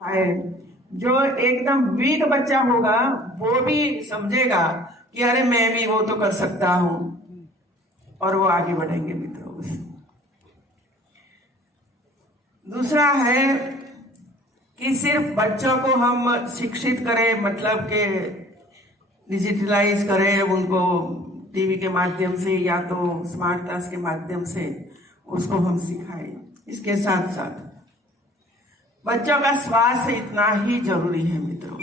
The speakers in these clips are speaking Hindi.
है। जो एकदम वीक बच्चा होगा वो भी समझेगा कि अरे मैं भी वो तो कर सकता हूं, और वो आगे बढ़ेंगे मित्रों। दूसरा है कि सिर्फ बच्चों को हम शिक्षित करें, मतलब के डिजिटलाइज करें उनको टीवी के माध्यम से या तो स्मार्ट क्लास के माध्यम से उसको हम सिखाएं। इसके साथ साथ बच्चों का स्वास्थ्य इतना ही जरूरी है मित्रों।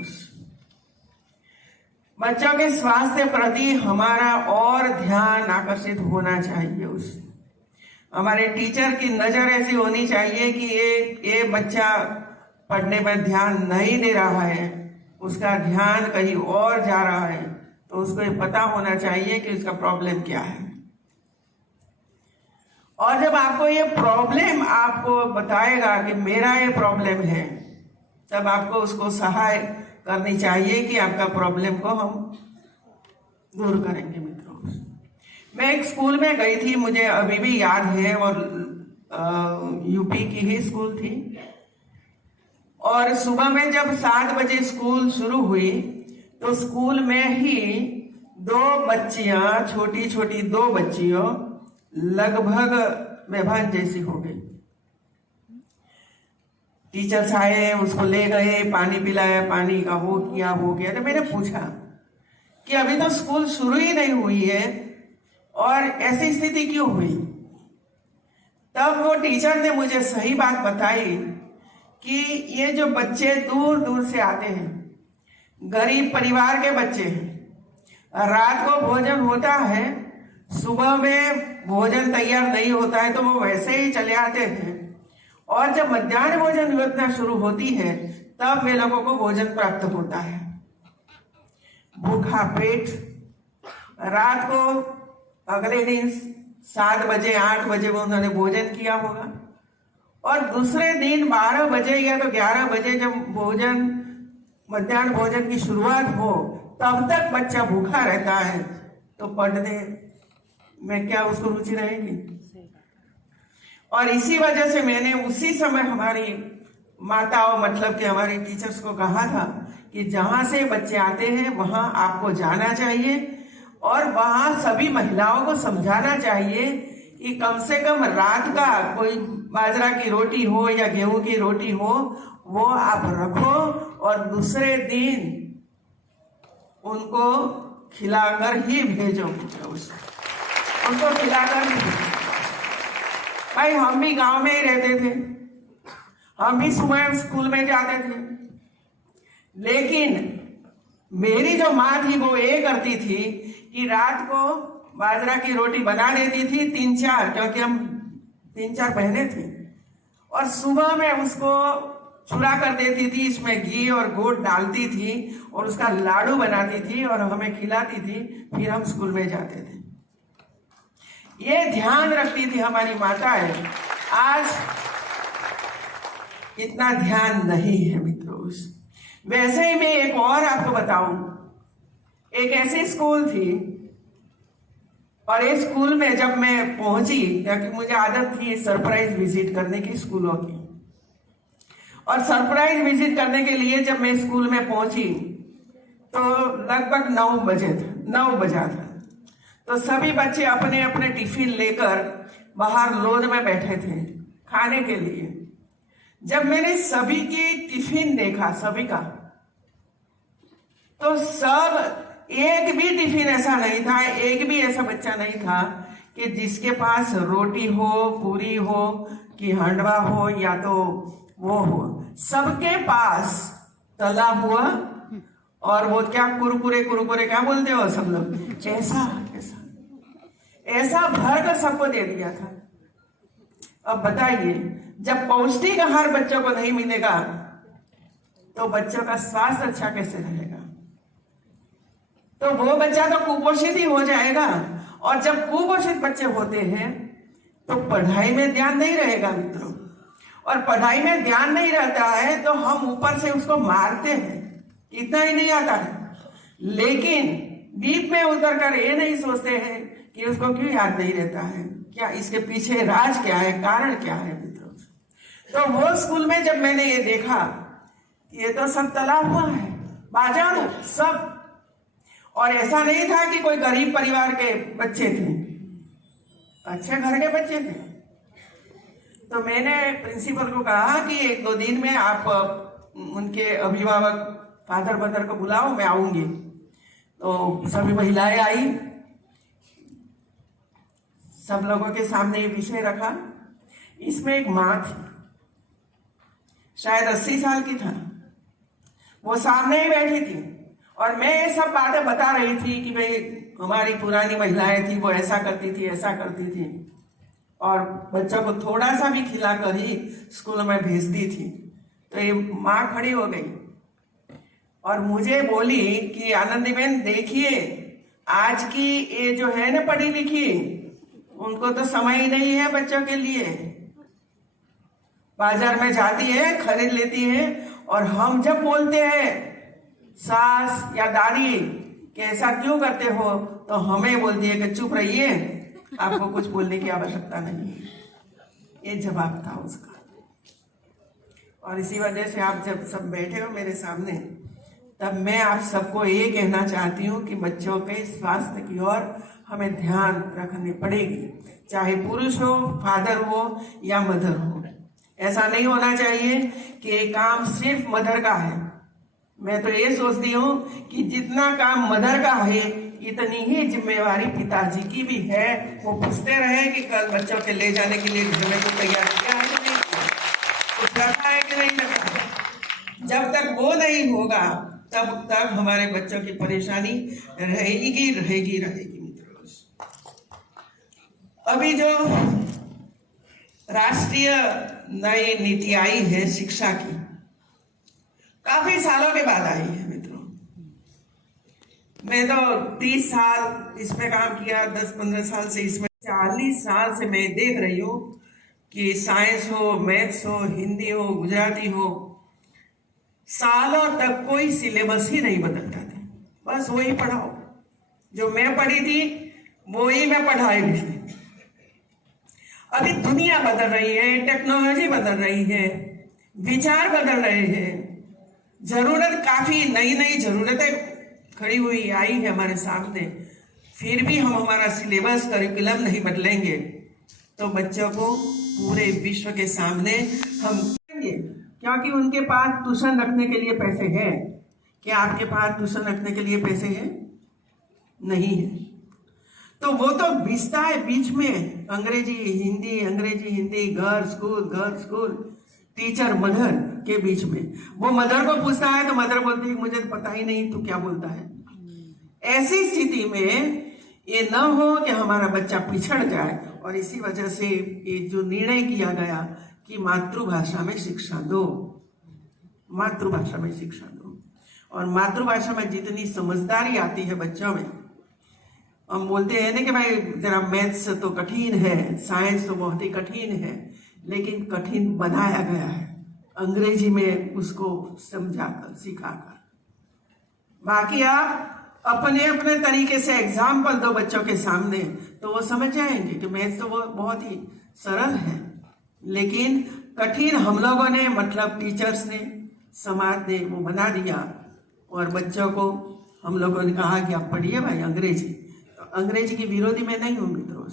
बच्चों के स्वास्थ्य प्रति हमारा और ध्यान आकर्षित होना चाहिए। उस हमारे टीचर की नजर ऐसी होनी चाहिए कि ये बच्चा पढ़ने में ध्यान नहीं दे रहा है, उसका ध्यान कहीं और जा रहा है, तो उसको ये पता होना चाहिए कि उसका प्रॉब्लम क्या है। और जब आपको ये प्रॉब्लम आपको बताएगा कि मेरा ये प्रॉब्लम है, तब आपको उसको सहाय करनी चाहिए कि आपका प्रॉब्लम को हम दूर करेंगे मित्रों। मैं एक स्कूल में गई थी, मुझे अभी भी याद है, और यूपी की ही स्कूल थी। और सुबह में जब 7 बजे स्कूल शुरू हुई तो स्कूल में ही 2 बच्चियां, छोटी छोटी 2 बच्चियों लगभग बेभान जैसी हो गई। टीचर्स आए, उसको ले गए, पानी पिलाया, पानी का वो किया वो किया। तो मैंने पूछा कि अभी तो स्कूल शुरू ही नहीं हुई है और ऐसी स्थिति क्यों हुई। तब वो टीचर ने मुझे सही बात बताई कि ये जो बच्चे दूर दूर से आते हैं, गरीब परिवार के बच्चे हैं, रात को भोजन होता है, सुबह में भोजन तैयार नहीं होता है तो वो वैसे ही चले आते हैं, और जब मध्याह्न भोजन योजना शुरू होती है तब वे लोगों को भोजन प्राप्त होता है। भूखा पेट रात को अगले दिन 7 बजे 8 बजे वो उन्होंने भोजन किया होगा, और दूसरे दिन 12 बजे या तो 11 बजे जब भोजन मध्याह्न भोजन की शुरुआत हो तब तक बच्चा भूखा रहता है, तो पढ़ने में क्या उसको रुचि रहेगी। और इसी वजह से मैंने उसी समय हमारी माताओं, मतलब कि हमारी टीचर्स को कहा था कि जहां से बच्चे आते हैं वहां आपको जाना चाहिए, और वहां सभी महिलाओं को समझाना चाहिए कि कम से कम रात का कोई बाजरा की रोटी हो या गेहूं की रोटी हो वो आप रखो, और दूसरे दिन उनको खिलाकर ही भेजो। उनको खिलाकर ही भेजो। भाई हम भी गांव में ही रहते थे, हम भी सुबह स्कूल में जाते थे, लेकिन मेरी जो माँ थी वो ये करती थी कि रात को बाजरा की रोटी बना देती थी 3-4, क्योंकि हम 3-4 बहनें थी, और सुबह में उसको चूरा कर देती थी, इसमें घी और गुड़ डालती थी और उसका लाडू बनाती थी और हमें खिलाती थी, फिर हम स्कूल में जाते थे। ये ध्यान रखती थी हमारी माताएं। आज इतना ध्यान नहीं है मित्रों। वैसे ही मैं एक और आपको बताऊं, एक ऐसी स्कूल थी, और इस स्कूल में जब मैं पहुंची, क्योंकि मुझे आदत थी सरप्राइज विजिट करने की स्कूलों की, और सरप्राइज विजिट करने के लिए जब मैं स्कूल में पहुंची तो लगभग 9 बजा था। तो सभी बच्चे अपने अपने टिफिन लेकर बाहर लॉन में बैठे थे खाने के लिए। जब मैंने सभी की टिफिन देखा, सभी का, तो सब, एक भी टिफिन ऐसा नहीं था, एक भी ऐसा बच्चा नहीं था कि जिसके पास रोटी हो, पूरी हो कि हांडवा हो या तो वो हो। सबके पास तला हुआ, और वो क्या कुरकुरे क्या बोलते हो सब लोग, ऐसा भर कर सबको दे दिया था। अब बताइए, जब पौष्टिक आहार बच्चों को नहीं मिलेगा तो बच्चों का स्वास्थ्य अच्छा कैसे रहेगा। तो वो बच्चा तो कुपोषित ही हो जाएगा, और जब कुपोषित बच्चे होते हैं तो पढ़ाई में ध्यान नहीं रहेगा मित्रों, और पढ़ाई में ध्यान नहीं रहता है तो हम ऊपर से उसको मारते हैं, इतना ही नहीं आता है, लेकिन डीप में उतर कर ये नहीं सोचते हैं कि उसको क्यों याद नहीं रहता है, क्या इसके पीछे राज क्या है, कारण क्या है मित्रों। तो वो स्कूल में जब मैंने ये देखा ये तो सब तला हुआ है, बाजार सब। और ऐसा नहीं था कि कोई गरीब परिवार के बच्चे थे, अच्छे घर के बच्चे थे। तो मैंने प्रिंसिपल को कहा कि 1-2 दिन में आप उनके अभिभावक फादर मदर को बुलाओ, मैं आऊंगी। तो सभी महिलाएं आई, सब लोगों के सामने ये विषय रखा। इसमें एक माँ थी, शायद 80 साल की था, वो सामने ही बैठी थी और मैं ये सब बातें बता रही थी कि भाई हमारी पुरानी महिलाएं थी, वो ऐसा करती थी, ऐसा करती थी, और बच्चों को थोड़ा सा भी खिलाकर ही स्कूल में भेजती थी। तो ये माँ खड़ी हो गई और मुझे बोली कि आनंदीबेन देखिए, आज की ये जो है ना पढ़ी लिखी, उनको तो समय ही नहीं है बच्चों के लिए। बाजार में जाती है, खरीद लेती है, और हम जब बोलते हैं सास या दादी कि ऐसा क्यों करते हो, तो हमें बोलती है कि चुप रहिए, आपको कुछ बोलने की आवश्यकता नहीं है। ये जवाब था उसका। और इसी वजह से आप जब सब बैठे हो मेरे सामने, तब मैं आप सबको ये कहना चाहती हूँ कि बच्चों के स्वास्थ्य की ओर हमें ध्यान रखनी पड़ेगी, चाहे पुरुष हो, फादर हो या मदर हो। ऐसा नहीं होना चाहिए कि ये काम सिर्फ मदर का है। मैं तो ये सोचती हूँ कि जितना काम मदर का है, इतनी ही जिम्मेवारी पिताजी की भी है। वो पूछते रहे कि कल बच्चों के ले जाने के लिए घर में कुछ तैयार किया है कि नहीं किया, कुछ रखा है कि नहीं रखा। जब तक वो नहीं होगा तब तक हमारे बच्चों की परेशानी रहेगी रहेगी रहेगी। मित्रों, अभी जो राष्ट्रीय नई नीति आई है शिक्षा की, काफी सालों के बाद आई है मित्रों। मैं तो 30 साल इसमें काम किया, 10-15 साल से इसमें, 40 साल से मैं देख रही हूँ कि साइंस हो, मैथ्स हो, हिंदी हो, गुजराती हो, सालों तक कोई सिलेबस ही नहीं बदलता था। बस वही पढ़ाओ, जो मैं पढ़ी थी वही मैं पढ़ाई थी। अभी दुनिया बदल रही है, टेक्नोलॉजी बदल रही है, विचार बदल रहे हैं, जरूरत काफी नई नई जरूरतें खड़ी हुई आई है हमारे सामने। फिर भी हम हमारा सिलेबस करिकुलम नहीं बदलेंगे तो बच्चों को पूरे विश्व के सामने हम देंगे। क्योंकि उनके पास ट्यूशन रखने के लिए पैसे हैं। क्या आपके पास ट्यूशन रखने के लिए पैसे हैं? नहीं है। तो वो तो भिजता है बीच में, अंग्रेजी Hindi, girls school, teacher mother के बीच में। वो मदर को पूछता है तो मदर बोलती है मुझे तो पता ही नहीं तू क्या बोलता है। ऐसी स्थिति में ये न हो कि हमारा बच्चा पिछड़ जाए, और इसी वजह से ये जो निर्णय किया गया कि मातृभाषा में शिक्षा दो, मातृभाषा में शिक्षा दो। और मातृभाषा में जितनी समझदारी आती है बच्चों में, हम बोलते हैं ना कि भाई जरा मैथ्स तो कठिन है, साइंस तो बहुत ही कठिन है, लेकिन कठिन बनाया गया है अंग्रेजी में उसको समझाकर सिखाकर। बाकी आप अपने अपने तरीके से एग्जाम्पल दो बच्चों के सामने तो वो समझ जाएंगे कि मैथ्स तो वो बहुत ही सरल है, लेकिन कठिन हम लोगों ने, मतलब टीचर्स ने, समाज ने वो बना दिया। और बच्चों को हम लोगों ने कहा कि आप पढ़िए भाई अंग्रेजी। तो अंग्रेजी की विरोधी में नहीं हूँ मित्रों,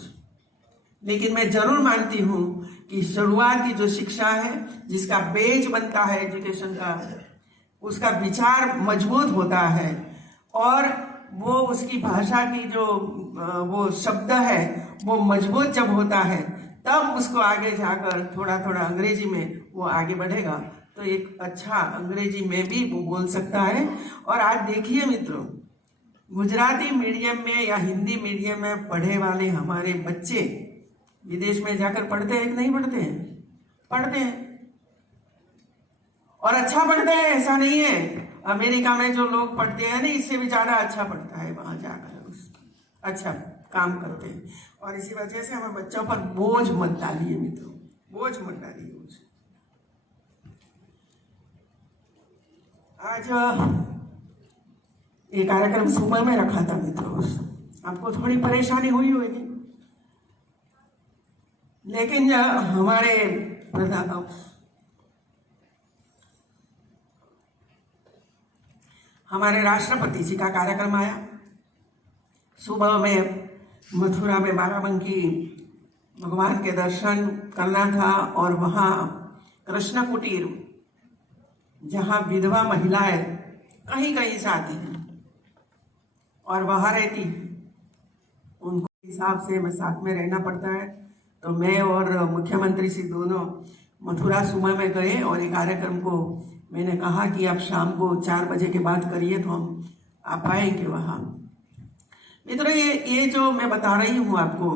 लेकिन मैं जरूर मानती हूँ कि शुरुआत की जो शिक्षा है, जिसका बेज बनता है एजुकेशन का, उसका विचार मजबूत होता है, और वो उसकी भाषा की जो वो शब्द है वो मजबूत जब होता है, तब उसको आगे जाकर थोड़ा थोड़ा अंग्रेजी में वो आगे बढ़ेगा तो एक अच्छा अंग्रेजी में भी वो बोल सकता है। और आज देखिए मित्रों, गुजराती मीडियम में या हिंदी मीडियम में पढ़े वाले हमारे बच्चे विदेश में जाकर पढ़ते हैं कि नहीं पढ़ते हैं? पढ़ते हैं, और अच्छा पढ़ते हैं, ऐसा नहीं है। अमेरिका में जो लोग पढ़ते हैं ना, इससे भी ज्यादा अच्छा पढ़ता है वहां जाकर, अच्छा काम करते हैं। और इसी वजह से हमें बच्चों पर बोझ मत डालिए मित्रों, बोझ मत डालिए। आज ये कार्यक्रम सुबह में रखा था मित्रों, आपको थोड़ी परेशानी हुई होगी, लेकिन हमारे हमारे राष्ट्रपति जी का कार्यक्रम आया। सुबह में मथुरा में बाराबंकी भगवान के दर्शन करना था और वहाँ कृष्ण कुटीर, जहाँ विधवा महिलाएं कहीं कहीं से आती हैं और वहाँ रहती हैं, उनको हिसाब से मैं साथ में रहना पड़ता है। तो मैं और मुख्यमंत्री जी दोनों मथुरा सुबह में गए और एक कार्यक्रम को मैंने कहा कि आप शाम को 4 बजे के बाद करिए तो हम आ पाएंगे वहाँ। मित्रों, ये जो मैं बता रही हूँ आपको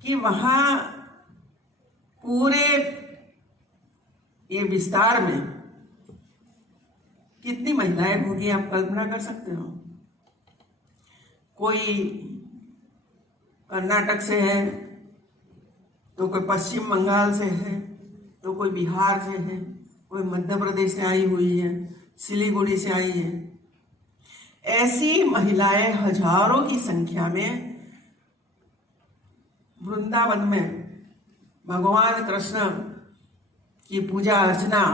कि वहाँ पूरे ये विस्तार में कितनी महिलाएं होगी, आप कल्पना कर सकते हो। कोई कर्नाटक से है, तो कोई पश्चिम बंगाल से है, तो कोई बिहार से है, कोई मध्य प्रदेश से आई हुई है, सिलीगुड़ी से आई है। ऐसी महिलाएं हजारों की संख्या में वृंदावन में भगवान कृष्ण की पूजा अर्चना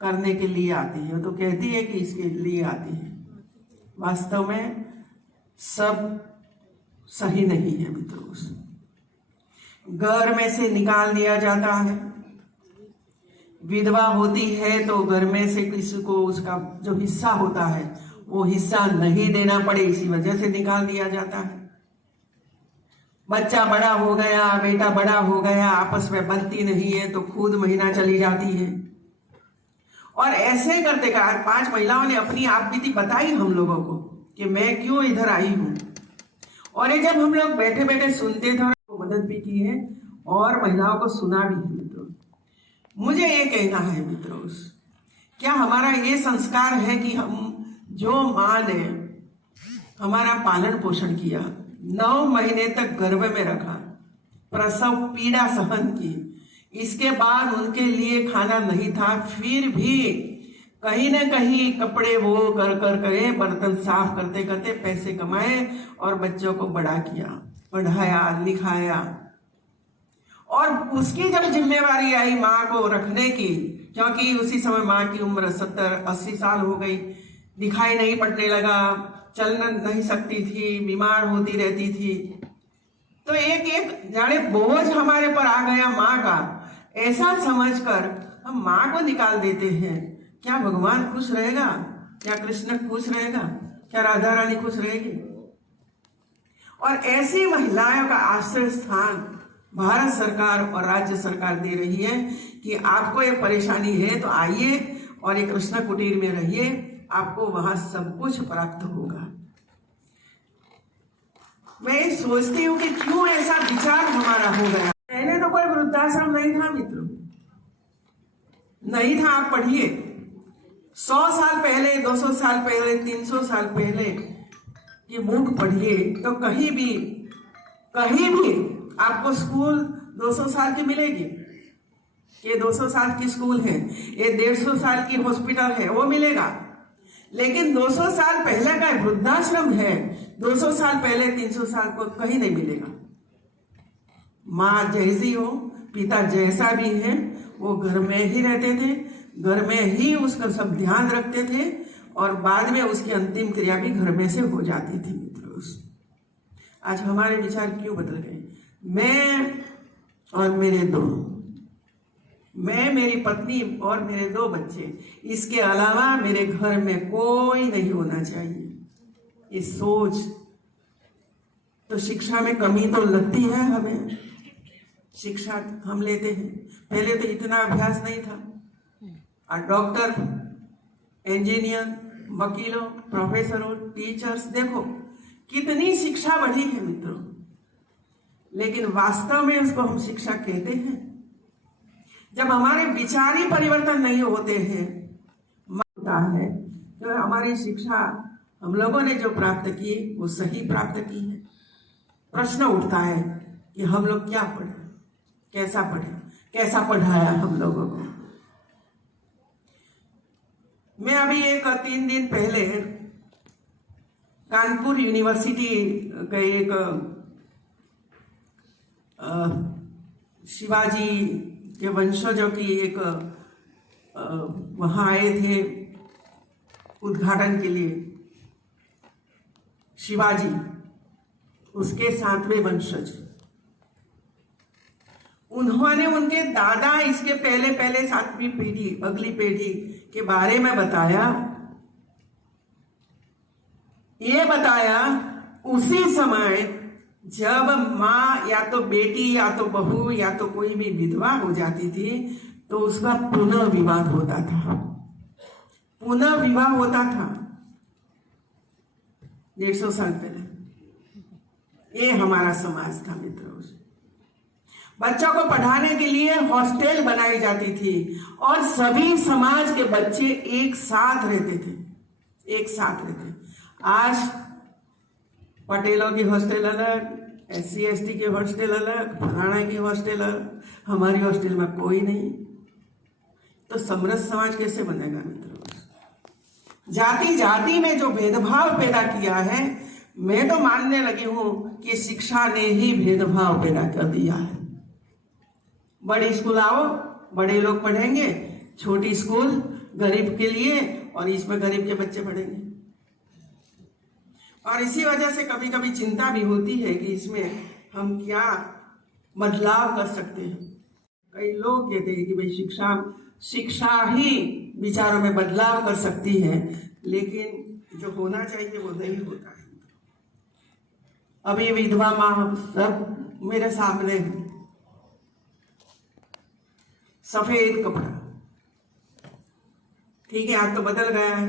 करने के लिए आती है। तो कहती है कि इसके लिए आती है, वास्तव में सब सही नहीं है मित्रों। घर में से निकाल दिया जाता है, विधवा होती है तो घर में से किसी को उसका जो हिस्सा होता है वो हिस्सा नहीं देना पड़े, इसी वजह से निकाल दिया जाता है। बच्चा बड़ा हो गया, बेटा बड़ा हो गया, आपस में बनती नहीं है तो खुद महीना चली जाती है। और ऐसे करते कर 5 महिलाओं ने अपनी आप बीती बताई हम लोगों को कि मैं क्यों इधर आई हूं। और ये जब हम लोग बैठे बैठे सुनते थे, मदद भी की है और महिलाओं को सुना भी है। मित्रों, मुझे ये कहना है मित्रों, क्या हमारा ये संस्कार है कि हम जो माँ ने हमारा पालन पोषण किया, 9 महीने तक गर्भ में रखा, प्रसव पीड़ा सहन की, इसके बाद उनके लिए खाना नहीं था, फिर भी कहीं ना कहीं कपड़े वो कर करे, बर्तन साफ करते करते पैसे कमाए और बच्चों को बड़ा किया, पढ़ाया, लिखाया। और उसकी जब जिम्मेवारी आई माँ को रखने की, क्योंकि उसी समय माँ की उम्र 70-80 साल हो गई, दिखाई नहीं पड़ने लगा, चल नहीं सकती थी, बीमार होती रहती थी, तो एक जाने बोझ हमारे पर आ गया माँ का। ऐसा समझकर हम माँ को निकाल देते हैं। क्या भगवान खुश रहेगा? क्या कृष्ण खुश रहेगा? क्या राधा रानी खुश रहेगी? और ऐसी महिलाओं का आश्रय स्थान भारत सरकार और राज्य सरकार दे रही है कि आपको ये परेशानी है तो आइए और ये कृष्ण कुटीर में रहिए, आपको वहां सब कुछ प्राप्त होगा। मैं सोचती हूँ कि क्यों ऐसा विचार हमारा हो गया। पहले तो कोई वृद्धाश्रम नहीं था मित्रों, नहीं था। आप पढ़िए, 100 साल पहले, 200 साल पहले, 300 साल पहले की बुक पढ़िए तो कहीं भी आपको स्कूल 200 साल की मिलेगी। ये 200 साल की स्कूल है, ये 150 साल की हॉस्पिटल है, वो मिलेगा। लेकिन 200 साल पहले का वृद्धाश्रम है, 200 साल पहले, 300 साल को कहीं नहीं मिलेगा। माँ जैसी हो, पिता जैसा भी है, वो घर में ही रहते थे, घर में ही उसका सब ध्यान रखते थे और बाद में उसकी अंतिम क्रिया भी घर में से हो जाती थी। मित्रों, आज हमारे विचार क्यों बदल गए? मैं और मेरी पत्नी और मेरे 2 बच्चे, इसके अलावा मेरे घर में कोई नहीं होना चाहिए। ये सोच तो शिक्षा में कमी तो लगती है हमें। शिक्षा हम लेते हैं, पहले तो इतना अभ्यास नहीं था। और डॉक्टर, इंजीनियर, वकीलों, प्रोफेसरों, टीचर्स, देखो कितनी शिक्षा बढ़ी है मित्रों। लेकिन वास्तव में उसको हम शिक्षा कहते हैं जब हमारे विचार ही परिवर्तन नहीं होते हैं। होता है तो हमारी शिक्षा हम लोगों ने जो प्राप्त की वो सही प्राप्त की है। प्रश्न उठता है कि हम लोग क्या पढ़े, कैसा पढ़े, कैसा पढ़ाया हम लोगों को। मैं अभी 3 दिन पहले कानपुर यूनिवर्सिटी का एक शिवाजी के वंशजों की एक वहाँ आए थे उद्घाटन के लिए, शिवाजी, उसके 7वें वंशज, उन्होंने उनके दादा, इसके पहले पहले 7वीं पीढ़ी, अगली पीढ़ी के बारे में बताया। ये बताया उसी समय जब माँ या तो बेटी या तो बहू या तो कोई भी विधवा हो जाती थी तो उसका पुनः विवाह होता था, पुनः विवाह होता था 150 साल पहले। ये हमारा समाज था मित्रों। बच्चों को पढ़ाने के लिए हॉस्टल बनाई जाती थी और सभी समाज के बच्चे एक साथ रहते थे, एक साथ रहते। आज पटेलों की हॉस्टल अलग, SC ST के हॉस्टल अलग, फलाना की हॉस्टल अलग, हमारी हॉस्टल में कोई नहीं। तो समृद्ध समाज कैसे बनेगा मित्रों? जाति जाति में जो भेदभाव पैदा किया है, मैं तो मानने लगी हूं कि शिक्षा ने ही भेदभाव पैदा कर दिया है। बड़ी स्कूल आओ, बड़े लोग पढ़ेंगे, छोटी स्कूल गरीब के लिए, और इसमें गरीब के बच्चे पढ़ेंगे। और इसी वजह से कभी कभी चिंता भी होती है कि इसमें हम क्या बदलाव कर सकते हैं। कई लोग कहते हैं कि भाई शिक्षा ही विचारों में बदलाव कर सकती है, लेकिन जो होना चाहिए वो नहीं होता है। अभी विधवा माँ सब मेरे सामने है, सफेद कपड़ा, ठीक है, आज तो बदल गया है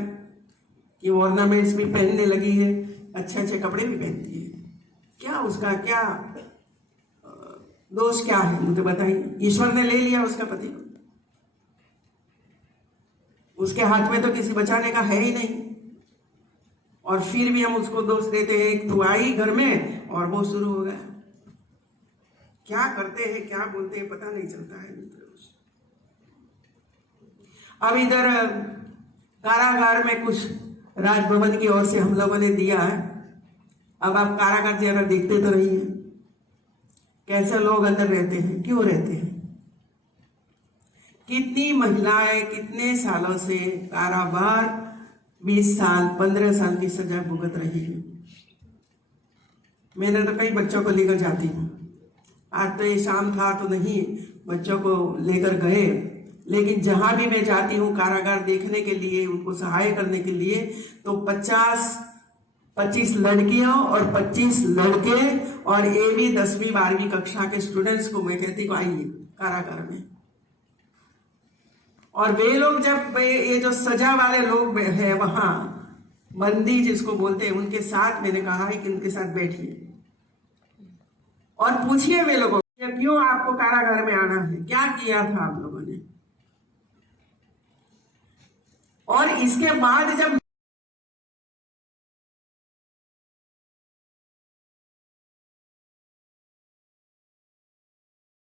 कि ऑर्नामेंट्स भी पहनने लगी है, अच्छे अच्छे कपड़े भी पहनती है। क्या उसका क्या दोष क्या है मुझे बताइए? ईश्वर ने ले लिया उसका पति को, उसके हाथ में तो किसी बचाने का है ही नहीं, और फिर भी हम उसको दोष देते हैं। तू आई घर में और वो शुरू हो गया। क्या करते हैं, क्या बोलते हैं, पता नहीं चलता है मित्रों। अब इधर कारागार में कुछ राजभवन की ओर से हम लोगों ने दिया है। अब आप कारागार जरा देखते तो रहिए कैसे लोग अंदर रहते हैं, क्यों रहते हैं, कितनी महिलाएं कितने सालों से कारागार 20 साल 15 साल की सजा भुगत रही है। मैंने तो कई बच्चों को लेकर जाती हूँ। आज तो ये शाम था तो नहीं बच्चों को लेकर गए, लेकिन जहां भी मैं जाती हूँ कारागार देखने के लिए, उनको सहाय करने के लिए, तो 25 लड़कियों और 25 लड़के और ये भी 10वीं 12वीं कक्षा के स्टूडेंट्स को मैं कहती हूँ आइए कारागार में। और वे लोग जब ये जो सजा वाले लोग हैं वहां बंदी जिसको बोलते हैं, उनके साथ मैंने कहा है कि उनके साथ बैठिए और पूछिए वे लोगों को क्यों आपको कारागार में आना है, क्या किया था आप लोगों ने। और इसके बाद जब